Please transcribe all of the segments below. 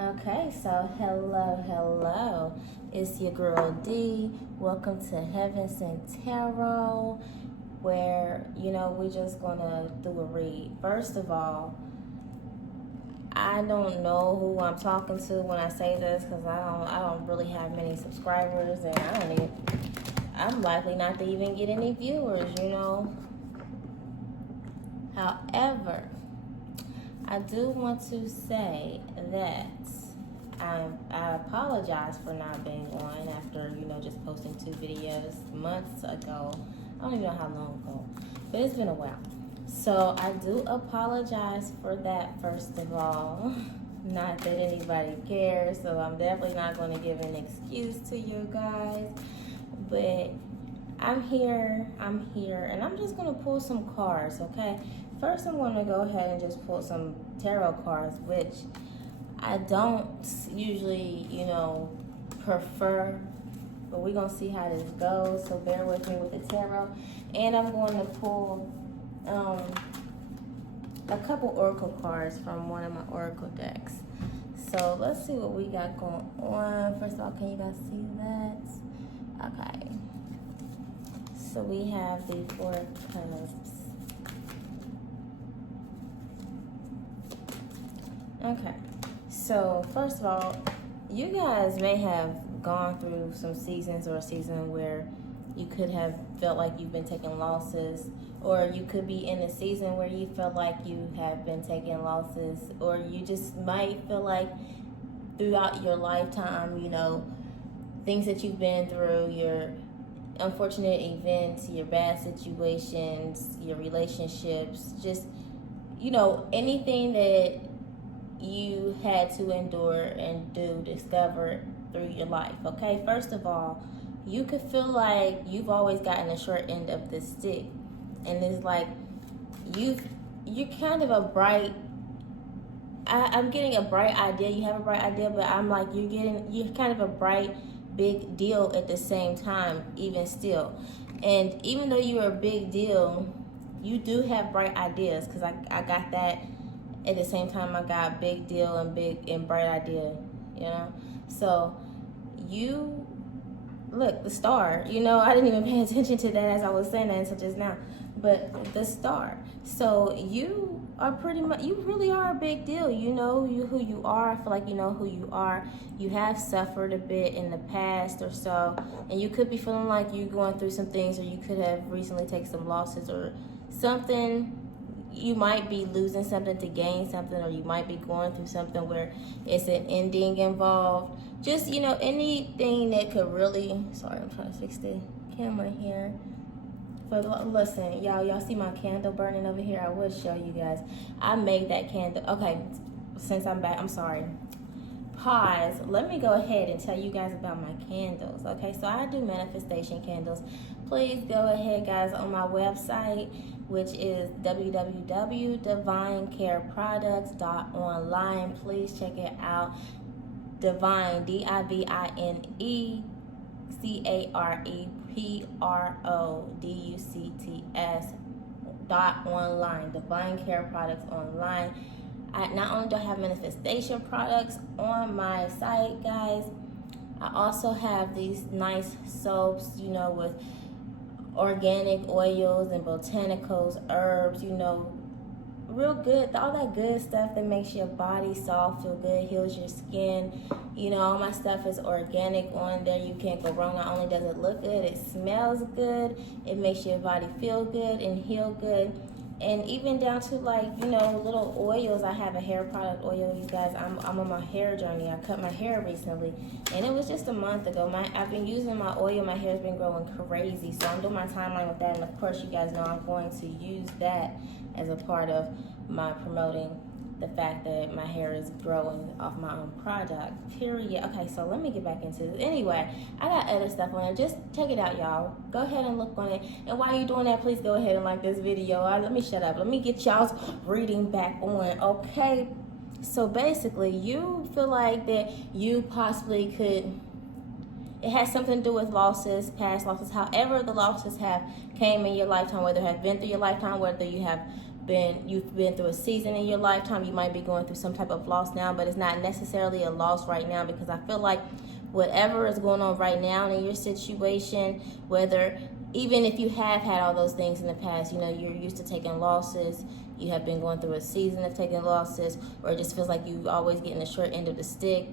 Okay, so hello. It's your girl D. Welcome to Heaven Sent Tarot, where we're just gonna do a read. First of all, I don't know who I'm talking to when I say this because I don't really have many subscribers, and I'm likely not to even get any viewers. However, I do want to say that I apologize for not being on after, just posting 2 videos months ago. I don't even know how long ago, but it's been a while. So I do apologize for that, first of all. Not that anybody cares, so I'm definitely not going to give an excuse to you guys. But I'm here, and I'm just going to pull some cards, okay? First, I'm going to go ahead and just pull some tarot cards, which I don't usually, prefer, but we're going to see how this goes, so bear with me with the tarot. And I'm going to pull a couple oracle cards from one of my oracle decks. So let's see what we got going on. First of all, can you guys see that? Okay. So we have the 4 of Cups. Okay. So first of all, you guys may have gone through some seasons or a season where you could have felt like you've been taking losses, or you could be in a season where you felt like you have been taking losses, or you just might feel like throughout your lifetime, things that you've been through, your unfortunate events, your bad situations, your relationships, just, anything that you had to endure and discover through your life, okay? First of all, you could feel like you've always gotten the short end of the stick. And it's like you're kind of a bright, I'm getting a bright idea. You have a bright idea, but I'm like, you're kind of a bright, big deal at the same time, even still. And even though you're a big deal, you do have bright ideas, because I got that at the same time. I got big deal and big and bright idea, So you look, the star, I didn't even pay attention to that as I was saying that until just now, but the star. So you are you really are a big deal. You know who you are. I feel like you know who you are. You have suffered a bit in the past or so, and you could be feeling like you're going through some things, or you could have recently taken some losses or something. You might be losing something to gain something, or you might be going through something where it's an ending involved. Just, anything that could really... Sorry, I'm trying to fix the camera here. But listen, y'all see my candle burning over here? I will show you guys. I made that candle. Okay, since I'm back, I'm sorry. Pause. Let me go ahead and tell you guys about my candles. Okay, so I do manifestation candles. Please go ahead, guys, on my website, which is www.divinecareproducts.online. Please check it out. Divine, DivineCareProducts.online. Divine Care Products online. I not only do I have manifestation products on my site, guys, I also have these nice soaps, with organic oils and botanicals, herbs, real good, all that good stuff that makes your body soft, feel good, heals your skin. All my stuff is organic on there. You can't go wrong. Not only does it look good, it smells good, it makes your body feel good and heal good. And even down to little oils. I have a hair product oil, you guys. I'm on my hair journey. I cut my hair recently, and it was just a month ago. I've been using my oil. My hair's been growing crazy, so I'm doing my timeline with that. And of course, you guys know I'm going to use that as a part of my promoting the fact that my hair is growing off my own product, period. Okay, so let me get back into this. Anyway, I got other stuff on there. Just check it out, y'all. Go ahead and look on it. And while you're doing that, please go ahead and like this video. Let me shut up. Let me get y'all's reading back on, okay? So basically, you feel like that you possibly could... It has something to do with losses, past losses. However, the losses have came in your lifetime, whether it has been through your lifetime, whether you have you've been through a season in your lifetime. You might be going through some type of loss now, but it's not necessarily a loss right now, because I feel like whatever is going on right now in your situation, whether even if you have had all those things in the past, you're used to taking losses, you have been going through a season of taking losses, or it just feels like you always getting the short end of the stick,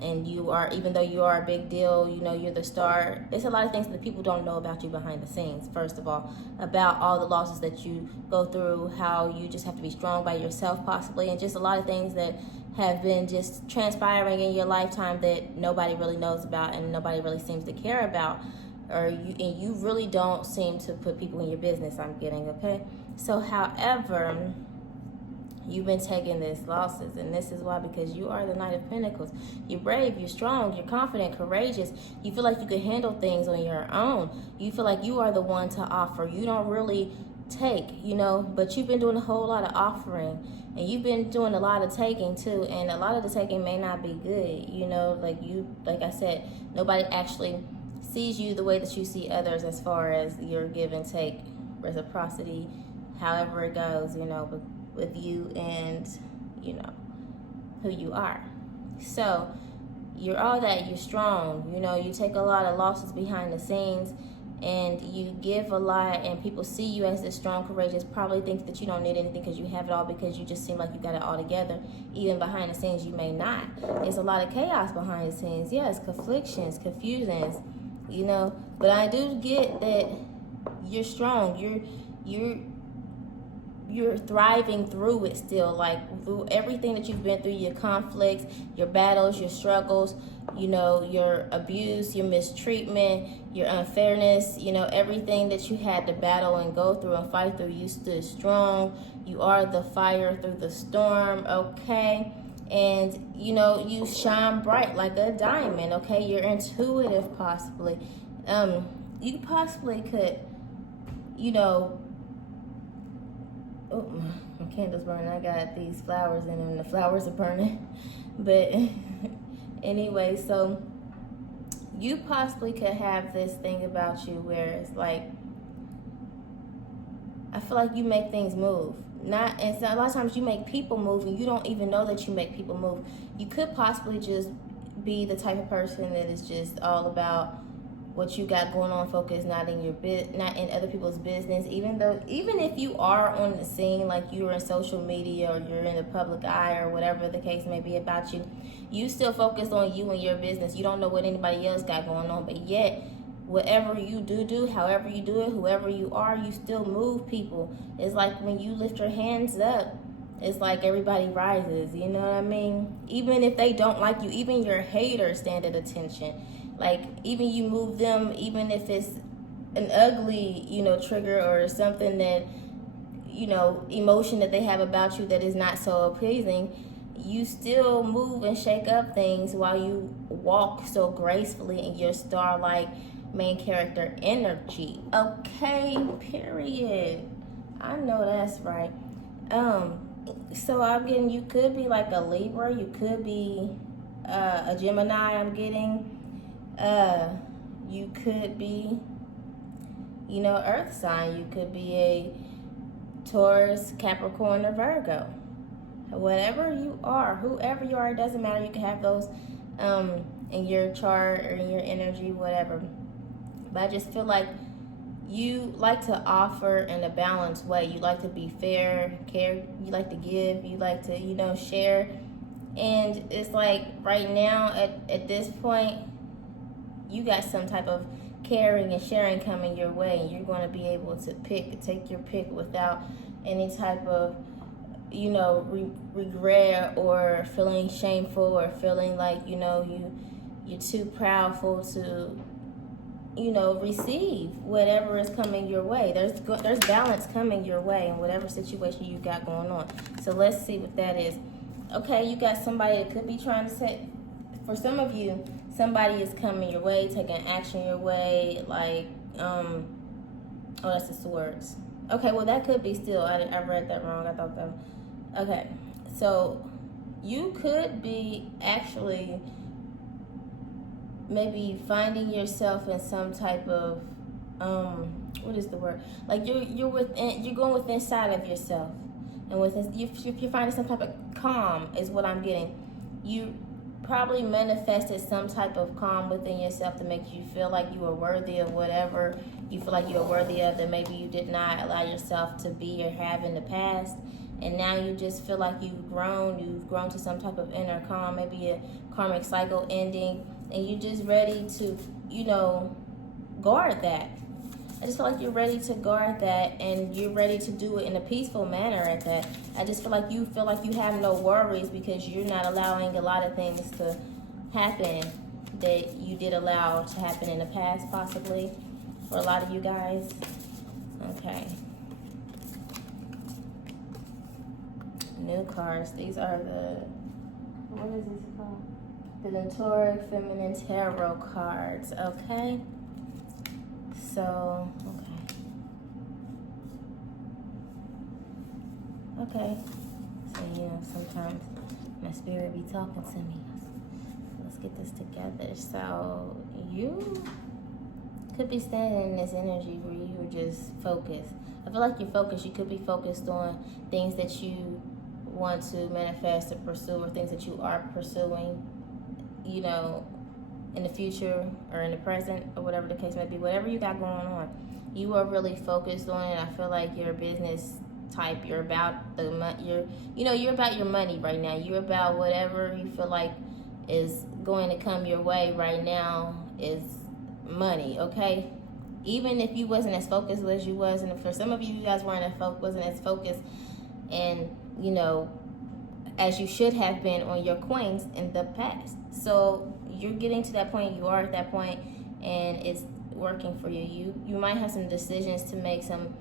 and even though you are a big deal, you're the star. It's a lot of things that people don't know about you behind the scenes, first of all, about all the losses that you go through, how you just have to be strong by yourself possibly, and just a lot of things that have been just transpiring in your lifetime that nobody really knows about and nobody really seems to care about, and you really don't seem to put people in your business, I'm getting, okay? So however, you've been taking these losses, and this is why, because you are the Knight of Pentacles. You're brave, you're strong, you're confident, courageous. You feel like you can handle things on your own. You feel like you are the one to offer. You don't really take, but you've been doing a whole lot of offering, and you've been doing a lot of taking too, and a lot of the taking may not be good, like I said, nobody actually sees you the way that you see others as far as your give and take, reciprocity, however it goes, with you and who you are. So you're all that. You're strong, you take a lot of losses behind the scenes, and you give a lot, and people see you as this strong, courageous, probably think that you don't need anything because you have it all, because you just seem like you got it all together. Even behind the scenes you may not. There's a lot of chaos behind the scenes, yes, conflictions, confusions, but I do get that you're strong. You're thriving through it still, like through everything that you've been through, your conflicts, your battles, your struggles, your abuse, your mistreatment, your unfairness, everything that you had to battle and go through and fight through. You stood strong. You are the fire through the storm, okay? And you shine bright like a diamond, okay? You're intuitive, possibly. You possibly could, oh, my candle's burning. I got these flowers in them. The flowers are burning. But anyway, so you possibly could have this thing about you where it's like, I feel like you make things move. And so a lot of times you make people move, and you don't even know that you make people move. You could possibly just be the type of person that is just all about what you got going on, focus not in other people's business. Even if you are on the scene, like you're in social media or you're in the public eye or whatever the case may be about you, you still focus on you and your business. You don't know what anybody else got going on, but yet whatever you do, however you do it, whoever you are, you still move people. It's like when you lift your hands up, it's like everybody rises, you know what I mean? Even if they don't like you, even your haters stand at attention. Like, even you move them, even if it's an ugly, trigger or something that, emotion that they have about you that is not so appeasing, you still move and shake up things while you walk so gracefully in your star-like main character energy. Okay, period. I know that's right. So I'm getting, you could be like a Libra, you could be a Gemini, I'm getting. You could be, earth sign. You could be a Taurus, Capricorn, or Virgo. Whatever you are, whoever you are, it doesn't matter. You can have those in your chart or in your energy, whatever. But I just feel like you like to offer in a balanced way. You like to be fair, care. You like to give. You like to, share. And it's like right now, at this point, you got some type of caring and sharing coming your way, and you're going to be able to take your pick without any type of, regret or feeling shameful or feeling like, you're too proudful to, receive whatever is coming your way. There's balance coming your way in whatever situation you got going on. So let's see what that is. Okay, you got somebody that could be trying to say, for some of you, somebody is coming your way, taking action your way, like, oh, that's the swords. Okay, well, that could be still, I read that wrong, I thought that, okay, so you could be actually maybe finding yourself in some type of, what is the word? Like, you're going within inside of yourself. And with this, if you're finding some type of calm, is what I'm getting. You probably manifested some type of calm within yourself to make you feel like you are worthy of whatever you feel like you are worthy of that maybe you did not allow yourself to be or have in the past. And now you just feel like you've grown to some type of inner calm, maybe a karmic cycle ending, and you're just ready to, guard that. I just feel like you're ready to guard that, and you're ready to do it in a peaceful manner at that. I just feel like you have no worries because you're not allowing a lot of things to happen that you did allow to happen in the past, possibly, for a lot of you guys. Okay. New cards. These are what is this called? The Notoric Feminine Tarot cards. Okay. So, okay. So, sometimes my spirit be talking to me. Let's get this together. So, you could be standing in this energy where you're just focused. I feel like you're focused. You could be focused on things that you want to manifest or pursue, or things that you are pursuing, in the future or in the present, or whatever the case may be. Whatever you got going on, you are really focused on it. I feel like you're a business type. You're about you're about your money right now. You're about whatever you feel like is going to come your way right now is money, okay? Even if you wasn't as focused as you was, and for some of you guys wasn't as focused and as you should have been on your coins in the past. So you're getting to that point. You are at that point, and it's working for you. You might have some decisions to make, some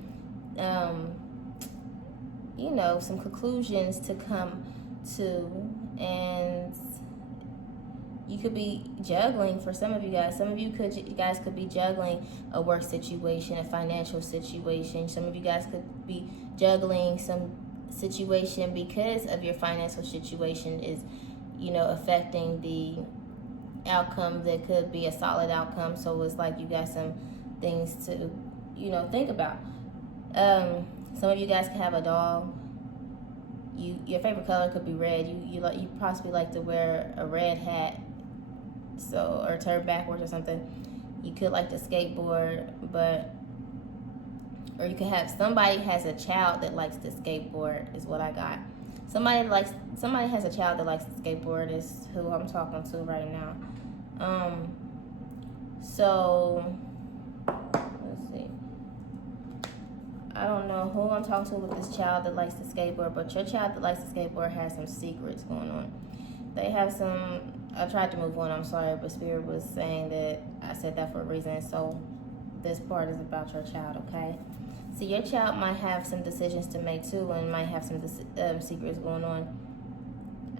some conclusions to come to, and you could be juggling. For some of you guys, you guys could be juggling a work situation, a financial situation. Some of you guys could be juggling some situation because of your financial situation is, affecting the outcome that could be a solid outcome. So it's like you got some things to, think about. Some of you guys could have a dog. Your favorite color could be red. You possibly like to wear a red hat, or turn backwards or something. You could like to skateboard, or you could have somebody has a child that likes to skateboard, is what I got. Somebody has a child that likes to skateboard is who I'm talking to right now. So let's see. I don't know who I'm talking to with this child that likes to skateboard, but your child that likes to skateboard has some secrets going on. They have some. I tried to move on, I'm sorry, but Spirit was saying that I said that for a reason. So this part is about your child, okay? So your child might have some decisions to make too, and might have some secrets going on.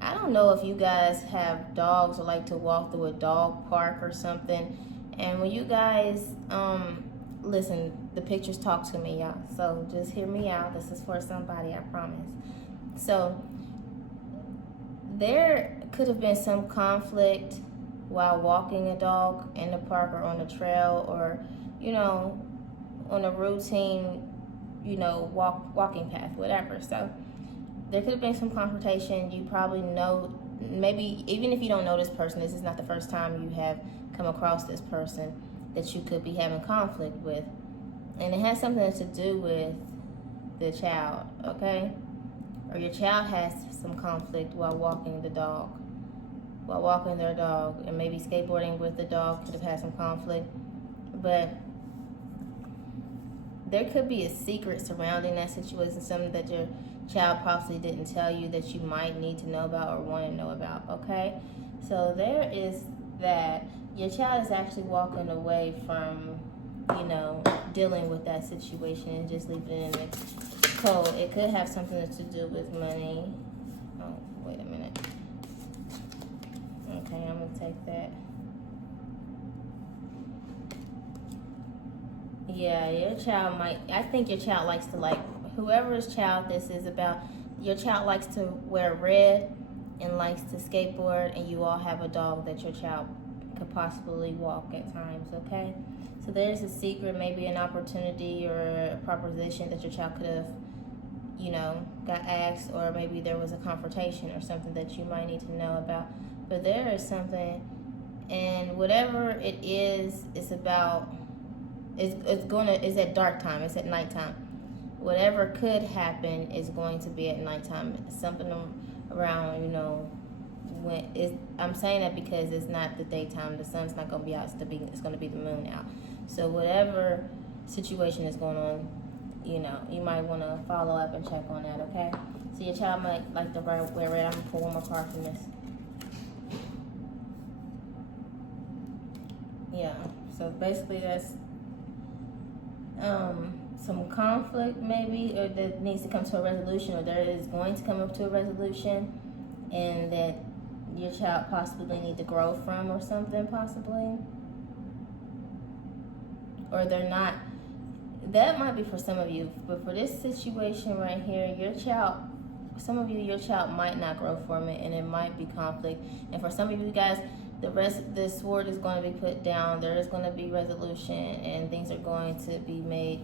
I don't know if you guys have dogs or like to walk through a dog park or something. And when you guys, listen, the pictures talk to me, y'all. So just hear me out. This is for somebody, I promise. So there could have been some conflict while walking a dog in the park or on the trail, or, on a routine, walking path, whatever. So there could have been some confrontation. You probably know, maybe even if you don't know this person, this is not the first time you have come across this person that you could be having conflict with. And it has something to do with the child, okay? Or your child has some conflict while walking their dog, and maybe skateboarding with the dog could have had some conflict. But there could be a secret surrounding that situation, something that your child possibly didn't tell you that you might need to know about or want to know about, okay? So there is that. Your child is actually walking away from, dealing with that situation and just leaving it in the cold. It could have something to do with money. Oh, wait a minute. Okay, I'm going to take that. Yeah, your child I think your child likes to, whoever's child this is about, your child likes to wear red and likes to skateboard, and you all have a dog that your child could possibly walk at times, okay? So there's a secret, maybe an opportunity or a proposition that your child could have, got asked, or maybe there was a confrontation or something that you might need to know about. But there is something, and whatever it is, it's about, it's at dark time, it's at nighttime. Whatever could happen is going to be at nighttime. Something around, I'm saying that because it's not the daytime. The sun's not going to be out. It's going to be the moon out. So whatever situation is going on, you might want to follow up and check on that, okay? So your child might like to wear red. I'm going to pull one more card from this. Yeah, so basically that's some conflict maybe, or that needs to come to a resolution, or there is going to come up to a resolution, and that your child possibly need to grow from, or something possibly. Or they're not. That might be for some of you, but for this situation right here, your child might not grow from it, and it might be conflict. And for some of you guys, the sword is going to be put down. There is going to be resolution, and things are going to be made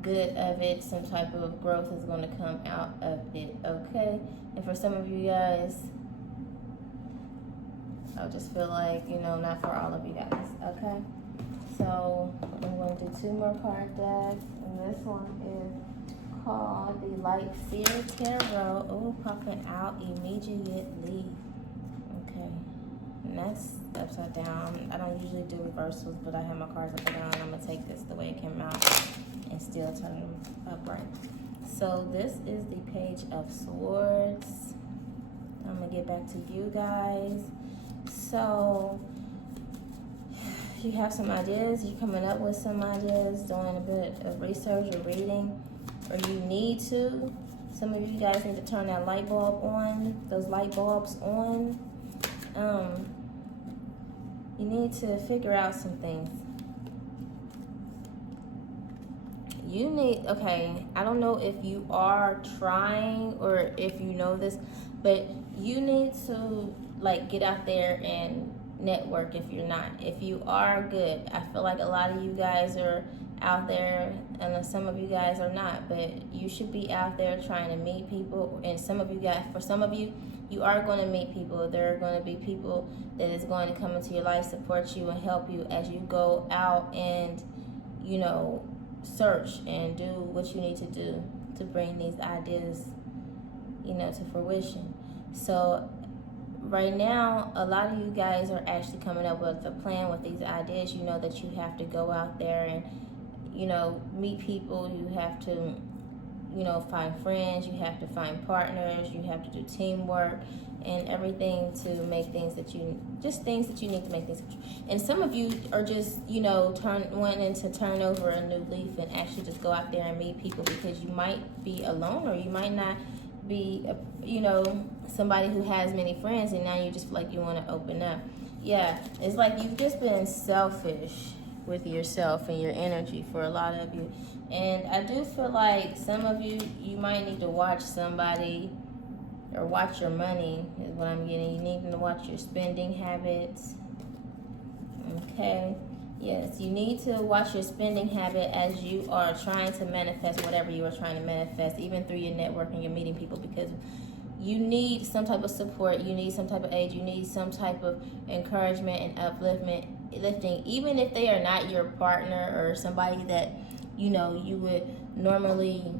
good of it. Some type of growth is going to come out of it, okay? And for some of you guys, I just feel like, not for all of you guys, okay? So I'm going to do 2 more card decks, and this one is called the Light Seer Tarot. Oh, popping out immediately. Okay, and that's upside down. I don't usually do reversals, but I have my cards upside down. I'm gonna take this the way it came out and still turn them upright. So this is the Page of Swords. I'm gonna get back to you guys. So you have some ideas, you're coming up with some ideas, doing a bit of research or reading, or you need to. Some of you guys need to turn that light bulb on, those light bulbs on. You need to figure out some things. Okay, I don't know if you are trying or if you know this, but you need to get out there and network. If you're not, if you are, good. I feel like a lot of you guys are out there, and some of you guys are not, but you should be out there trying to meet people. And for some of you, you are going to meet people. There are going to be people that is going to come into your life, support you, and help you as you go out and search and do what you need to do to bring these ideas to fruition. So right now, a lot of you guys are actually coming up with a plan with these ideas. You know that you have to go out there and, meet people. You have to, find friends. You have to find partners. You have to do teamwork and everything to make things that you need to make things. And some of you are just, wanting to turn over a new leaf and actually just go out there and meet people, because you might be alone, or you might not be, somebody who has many friends, and now you just feel like you want to open up. Yeah, it's like you've just been selfish with yourself and your energy for a lot of you. And I do feel like some of you might need to watch somebody, or watch your money is what I'm getting. You need to watch your spending habits. Okay. Yes, you need to watch your spending habit as you are trying to manifest whatever you are trying to manifest, even through your networking, your meeting people, because you need some type of support, you need some type of aid, you need some type of encouragement and lifting, even if they are not your partner or somebody that you would normally,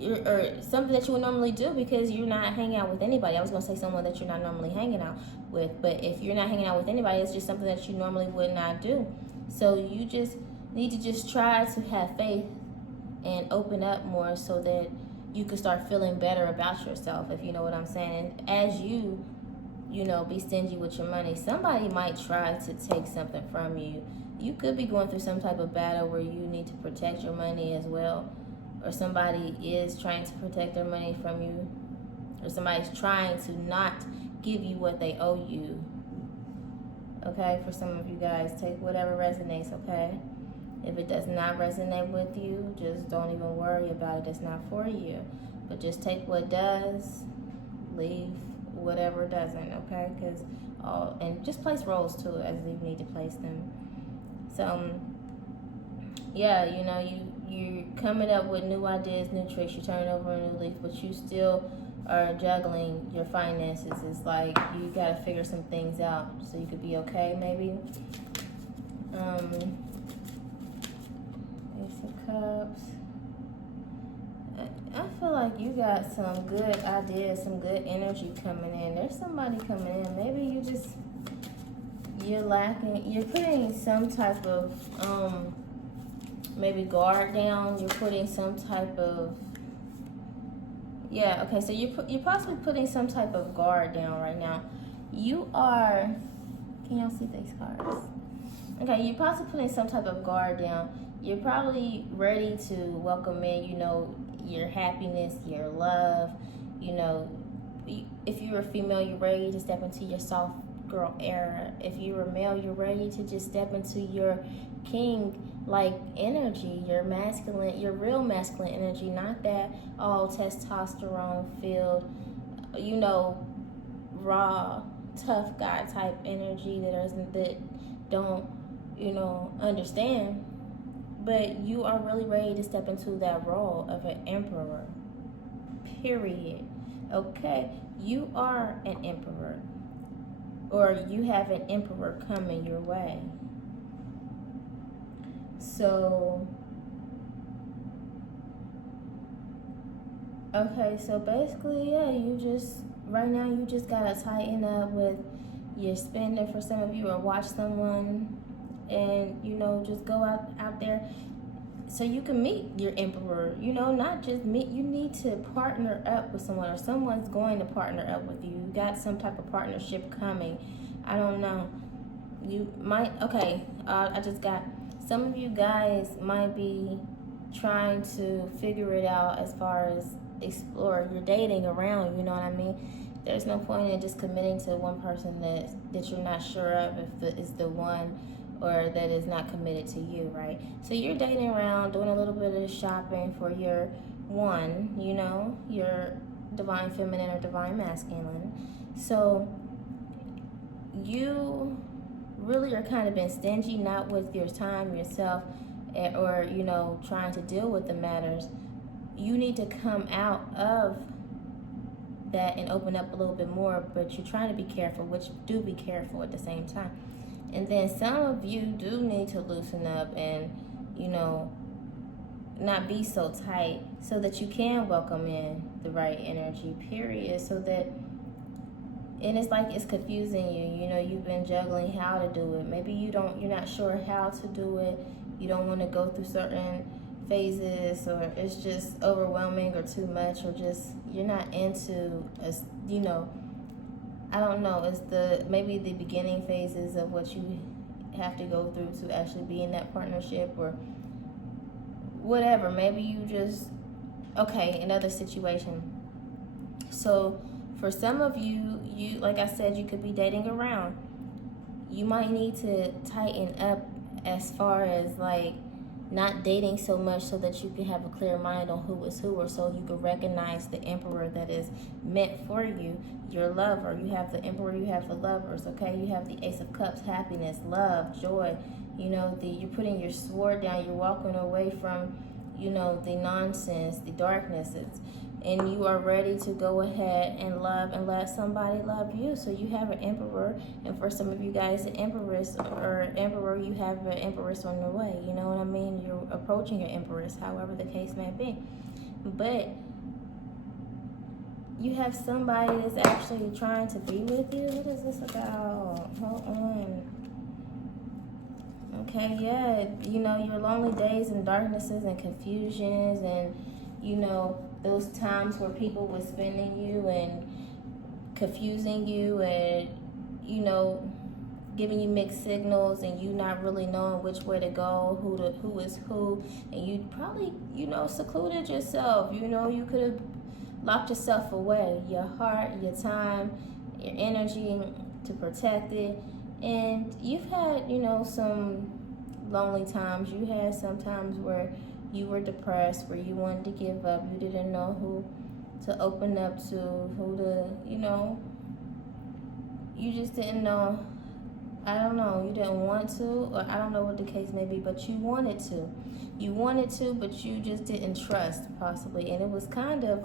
or something that you would normally do, because you're not hanging out with anybody. I was going to say someone that you're not normally hanging out with, but if you're not hanging out with anybody, it's just something that you normally would not do. So you just need to just try to have faith and open up more, so that you can start feeling better about yourself, if you know what I'm saying. And as you be stingy with your money, somebody might try to take something from you. You could be going through some type of battle where you need to protect your money as well, or somebody is trying to protect their money from you, or somebody's trying to not give you what they owe you. Okay, for some of you guys, take whatever resonates, okay? If it does not resonate with you, just don't even worry about it. It's not for you. But just take what does, leave whatever doesn't, okay? And just place roles too, as you need to place them. So, yeah, you you're coming up with new ideas, new tricks. You're turning over a new leaf, but you still are juggling your finances. It's like you gotta figure some things out so you could be okay, maybe. Ace of Cups. I feel like you got some good ideas, some good energy coming in. There's somebody coming in. Maybe you're lacking. You're putting some type of maybe guard down. You're putting some type of okay. So you're possibly putting some type of guard down right now. You are. Can y'all see these cards? Okay, you're possibly putting some type of guard down. You're probably ready to welcome in, your happiness, your love. If you're a female, you're ready to step into your soft girl era. If you're a male, you're ready to just step into your king-like energy, your masculine, your real masculine energy, not that all testosterone filled, raw, tough guy type energy that don't, understand. But you are really ready to step into that role of an emperor. Period. Okay? You are an emperor. Or you have an emperor coming your way. So, okay, so basically, right now you just gotta tighten up with your spending for some of you, or watch someone and, just go out there so you can meet your emperor. Not just meet, you need to partner up with someone, or someone's going to partner up with you. You got some type of partnership coming. I don't know. You might, I just got, some of you guys might be trying to figure it out as far as explore. You're dating around, you know what I mean? There's no point in just committing to one person that you're not sure of if it's the one, or that is not committed to you, right? So you're dating around, doing a little bit of shopping for your one, your divine feminine or divine masculine. So you really are kind of been stingy, not with your time, yourself, or, trying to deal with the matters. You need to come out of that and open up a little bit more, but you're trying to be careful, which do be careful at the same time. And then some of you do need to loosen up and, not be so tight, so that you can welcome in the right energy, period. So that, and it's like it's confusing you. You've been juggling how to do it. Maybe you're not sure how to do it. You don't want to go through certain phases, or it's just overwhelming or too much, or just you're not into I don't know, it's maybe the beginning phases of what you have to go through to actually be in that partnership, or whatever. Maybe you just, another situation. So for some of you, like I said, you could be dating around. You might need to tighten up as far as like not dating so much, so that you can have a clear mind on who is who, or so you can recognize the emperor that is meant for you, your lover. You have the emperor, you have the lovers, okay? You have the Ace of Cups, happiness, love, joy. You're putting your sword down, you're walking away from, the nonsense, the darknesses, and you are ready to go ahead and love and let somebody love you. So you have an emperor, and for some of you guys, an empress or emperor, you have an empress on the way. You know what I mean? You're approaching your empress, however the case may be. But you have somebody that's actually trying to be with you. What is this about? Hold on. Okay, yeah, your lonely days and darknesses and confusions, and, those times where people were spinning you and confusing you and, giving you mixed signals, and you not really knowing which way to go, who is who, and you probably, secluded yourself. You could have locked yourself away, your heart, your time, your energy to protect it. And you've had, some lonely times. You had some times where you were depressed, where you wanted to give up. You didn't know who to open up to, who to, you just didn't know I don't know, you didn't want to, or I don't know what the case may be, but you wanted to. You wanted to, but you just didn't trust, possibly. And it was kind of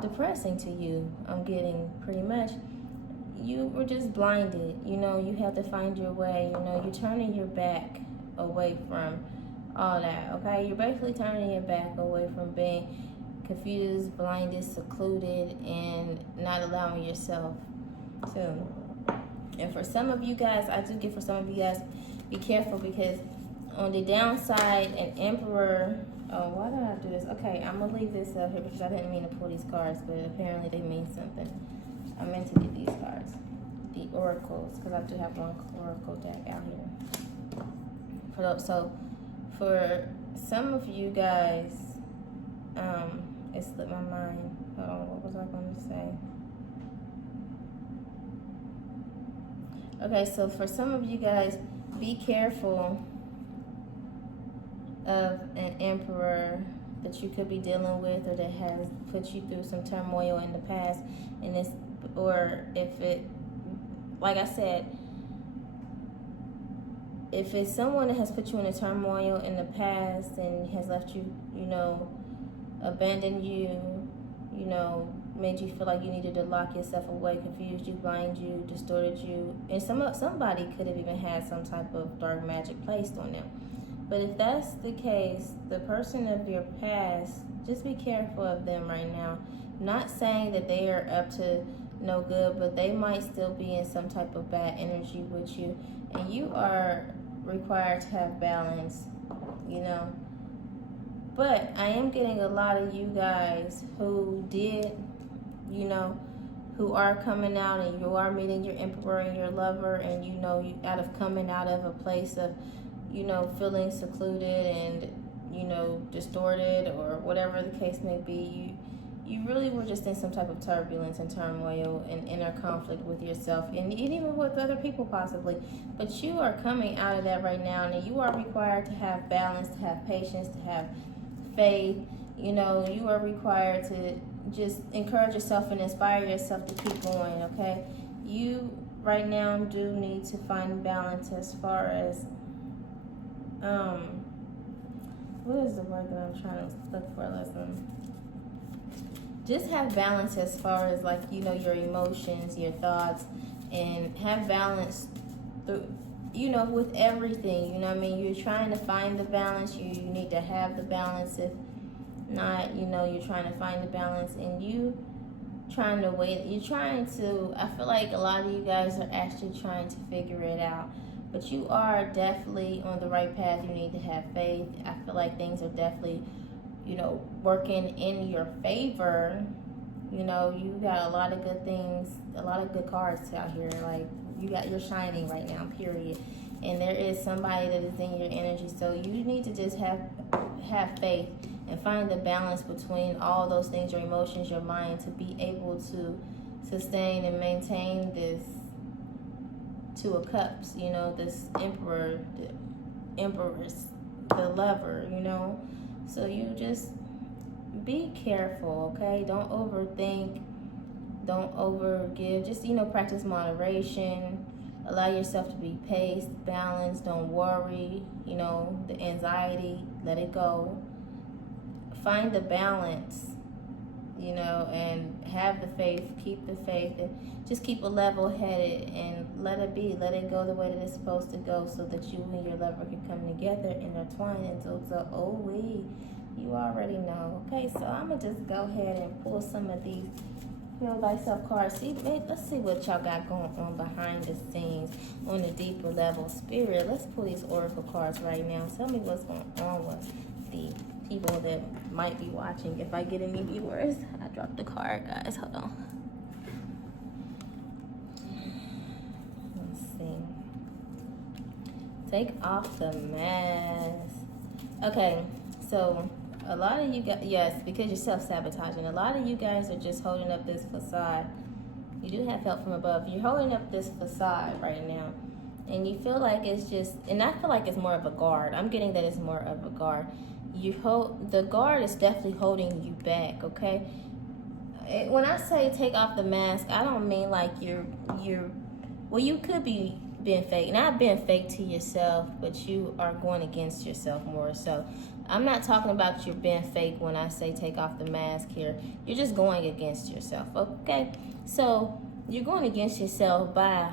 depressing to you, I'm getting pretty much. You were just blinded. You know, you had to find your way. You know, you're turning your back away from all that, okay? You're basically turning your back away from being confused, blinded, secluded, and not allowing yourself to. And for some of you guys, I do get for some of you guys, be careful, because on the downside, an emperor, oh, why did I do this? Okay, I'm going to leave this up here because I didn't mean to pull these cards, but apparently they mean something. I meant to get these cards, the oracles, because I do have one oracle deck out here. So for some of you guys, it slipped my mind. Hold on, what was I going to say? Okay, so for some of you guys, be careful of an emperor that you could be dealing with, or that has put you through some turmoil in the past, and this, or if it, like I said, if it's someone that has put you in a turmoil in the past and has left you, you know, abandoned you, you know, made you feel like you needed to lock yourself away, confused you, blind you, distorted you, and somebody could have even had some type of dark magic placed on them. But if that's the case, the person of your past, just be careful of them right now. Not saying that they are up to no good, but they might still be in some type of bad energy with you, and you are required to have balance, you know. But I am getting a lot of you guys who did, you know, who are coming out, and you are meeting your emperor and your lover, and you know, you out of coming out of a place of, you know, feeling secluded and, you know, distorted, or whatever the case may be. You really were just in some type of turbulence and turmoil and inner conflict with yourself, and even with other people possibly. But you are coming out of that right now, and you are required to have balance, to have patience, to have faith. You know, you are required to just encourage yourself and inspire yourself to keep going, okay? You right now do need to find balance as far as, what is the word that I'm trying to look for? Listen. Just have balance as far as, like, you know, your emotions, your thoughts, and have balance through, you know, with everything. You know what I mean? You're trying to find the balance. You need to have the balance. If not, you know, you're trying to find the balance, and you trying to wait. You're trying to, I feel like a lot of you guys are actually trying to figure it out. But you are definitely on the right path. You need to have faith. I feel like things are definitely, you know, working in your favor. You know, you got a lot of good things, a lot of good cards out here. Like, you're shining right now, period. And there is somebody that is in your energy. So you need to just have faith and find the balance between all those things, your emotions, your mind, to be able to sustain and maintain this Two of Cups, you know, this emperor, the empress, the lover, you know. So you just be careful, okay? Don't overthink. Don't overgive. Just, you know, practice moderation. Allow yourself to be paced, balanced. Don't worry. You know, the anxiety, let it go. Find the balance, you know, and have the faith. Keep the faith, and just keep a level-headed and let it be. Let it go the way that it's supposed to go, so that you and your lover can come together, intertwine into you already know. Okay, so I'm gonna just go ahead and pull some of these Heal Thyself cards. Let's see what y'all got going on behind the scenes on a deeper level. Spirit, let's pull these oracle cards right now. Tell me what's going on with the people that might be watching. If I get any viewers, I dropped the card, guys. Hold on. Let's see. Take off the mask. Okay, so a lot of you guys, yes, because you're self-sabotaging. A lot of you guys are just holding up this facade. You do have help from above. You're holding up this facade right now. And you feel like it's just, and I feel like it's more of a guard. I'm getting that it's more of a guard. The guard is definitely holding you back, okay? When I say take off the mask, I don't mean like well, you could be being fake. Not being fake to yourself, but you are going against yourself more. So I'm not talking about you being fake when I say take off the mask here. You're just going against yourself, okay? So you're going against yourself by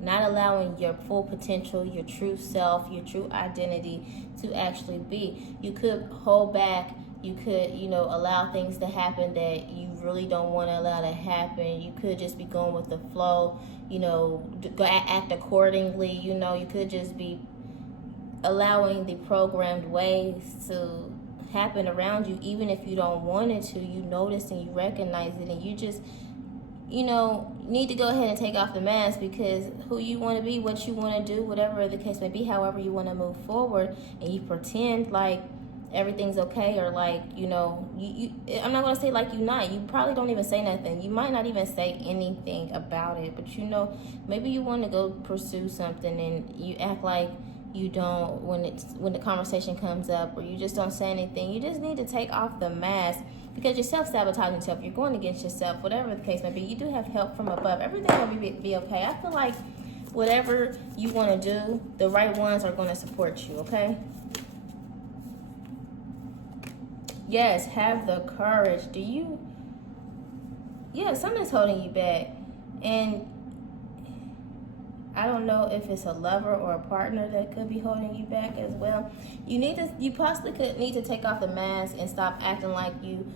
not allowing your full potential, your true self, your true identity to actually be. You could hold back. You could, allow things to happen that you really don't want to allow to happen. You could just be going with the flow, go act accordingly. You could just be allowing the programmed ways to happen around you, even if you don't want it to. You notice and you recognize it, and you just need to go ahead and take off the mask, because who you want to be, what you want to do, whatever the case may be, however you want to move forward, and you pretend like everything's okay, or like, I'm not going to say like you probably don't even say nothing. You might not even say anything about it, but maybe you want to go pursue something and you act like you don't when the conversation comes up, or you just don't say anything. You just need to take off the mask, because you're self-sabotaging yourself. You're going against yourself, whatever the case may be. You do have help from above. Everything will be okay. I feel like whatever you want to do, the right ones are going to support you, okay? Yes, have the courage. Something's holding you back. And I don't know if it's a lover or a partner that could be holding you back as well. You possibly could need to take off the mask and stop acting like you.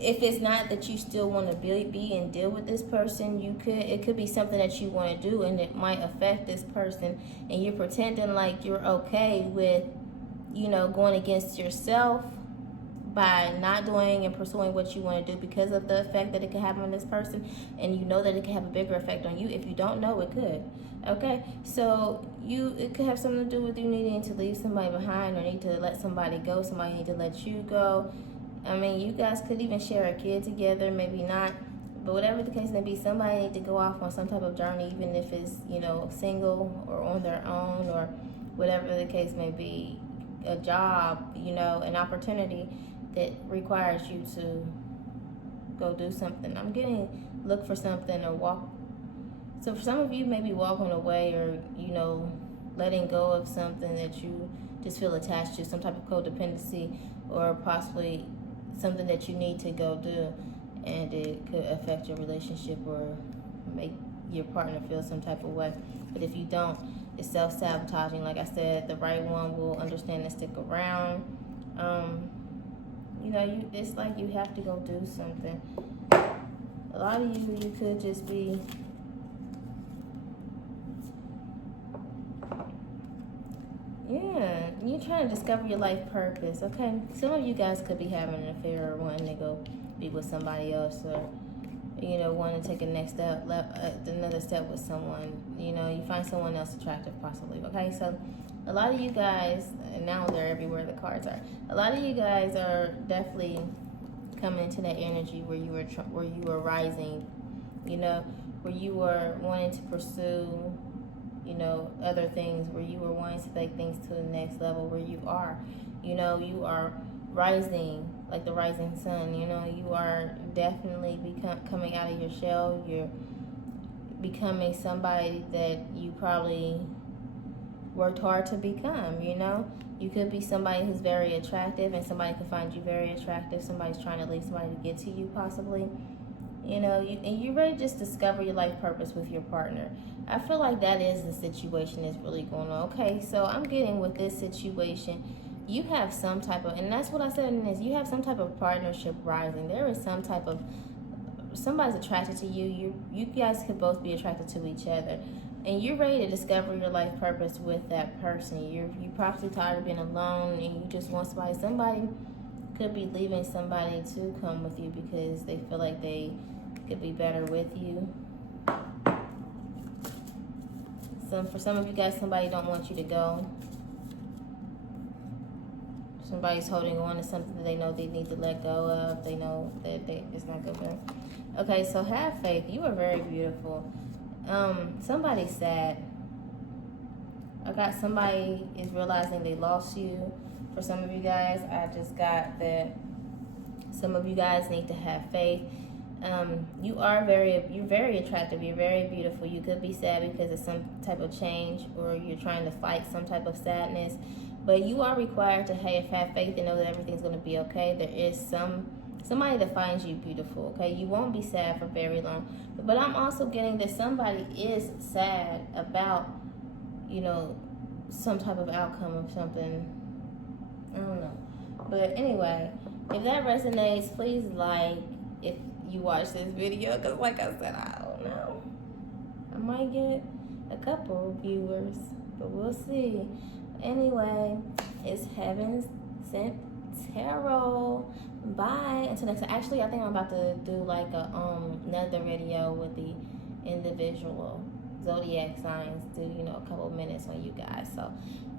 If it's not that you still want to be and deal with this person, it could be something that you want to do, and it might affect this person, and you're pretending like you're okay with, going against yourself by not doing and pursuing what you want to do, because of the effect that it could have on this person, and you know that it could have a bigger effect on you. If you don't know, it could. Okay, so it could have something to do with you needing to leave somebody behind, or need to let somebody go. Somebody need to let you go. I mean, you guys could even share a kid together, maybe not, but whatever the case may be, somebody need to go off on some type of journey, even if it's single or on their own, or whatever the case may be. A job, an opportunity that requires you to go do something. I'm getting look for something or walk. So for some of you, maybe walking away, or letting go of something that you just feel attached to, some type of codependency, or possibly something that you need to go do, and it could affect your relationship or make your partner feel some type of way. But if you don't, it's self-sabotaging. Like I said, the right one will understand and stick around. It's like you have to go do something. A lot of you could just be you're trying to discover your life purpose, okay? Some of you guys could be having an affair, or wanting to go be with somebody else, or wanting to take another step with someone. You find someone else attractive, possibly. Okay, so a lot of you guys, and now they're everywhere the cards are. A lot of you guys are definitely coming into that energy where you were rising, where you were wanting to pursue, other things, where you were wanting to take things to the next level, where you are, you are rising like the rising sun. You are definitely coming out of your shell. You're becoming somebody that you probably worked hard to become. You could be somebody who's very attractive, and somebody could find you very attractive. Somebody's trying to leave somebody to get to you, possibly. And you're ready to just discover your life purpose with your partner. I feel like that is the situation that's really going on. Okay, so I'm getting with this situation, you have some type of, and that's what I said in this, you have some type of partnership rising. There is some type of, somebody's attracted to you. You guys could both be attracted to each other. And you're ready to discover your life purpose with that person. You're probably tired of being alone, and you just want somebody. Somebody could be leaving somebody to come with you because they feel like they could be better with you. For some of you guys, somebody don't want you to go. Somebody's holding on to something that they know they need to let go of. They know that it's not good for them. Okay, so have faith. You are very beautiful. Somebody's sad. I got somebody is realizing they lost you. For some of you guys, I just got that some of you guys need to have faith. you're very attractive. You're very beautiful. You could be sad because of some type of change, or you're trying to fight some type of sadness. But you are required to have faith and know that everything's going to be okay. There is somebody that finds you beautiful. Okay, you won't be sad for very long. But I'm also getting that somebody is sad about, some type of outcome of something. I don't know. But anyway, if that resonates, please like if you watch this video, because like I said, I don't know. I might get a couple viewers, but we'll see. Anyway, it's Heaven Sent Tarot. Bye. Until next time. Actually, I think I'm about to do like another video with the individual zodiac signs. Do a couple minutes on you guys. So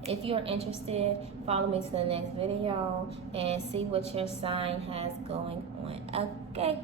if you're interested, follow me to the next video and see what your sign has going on. Okay.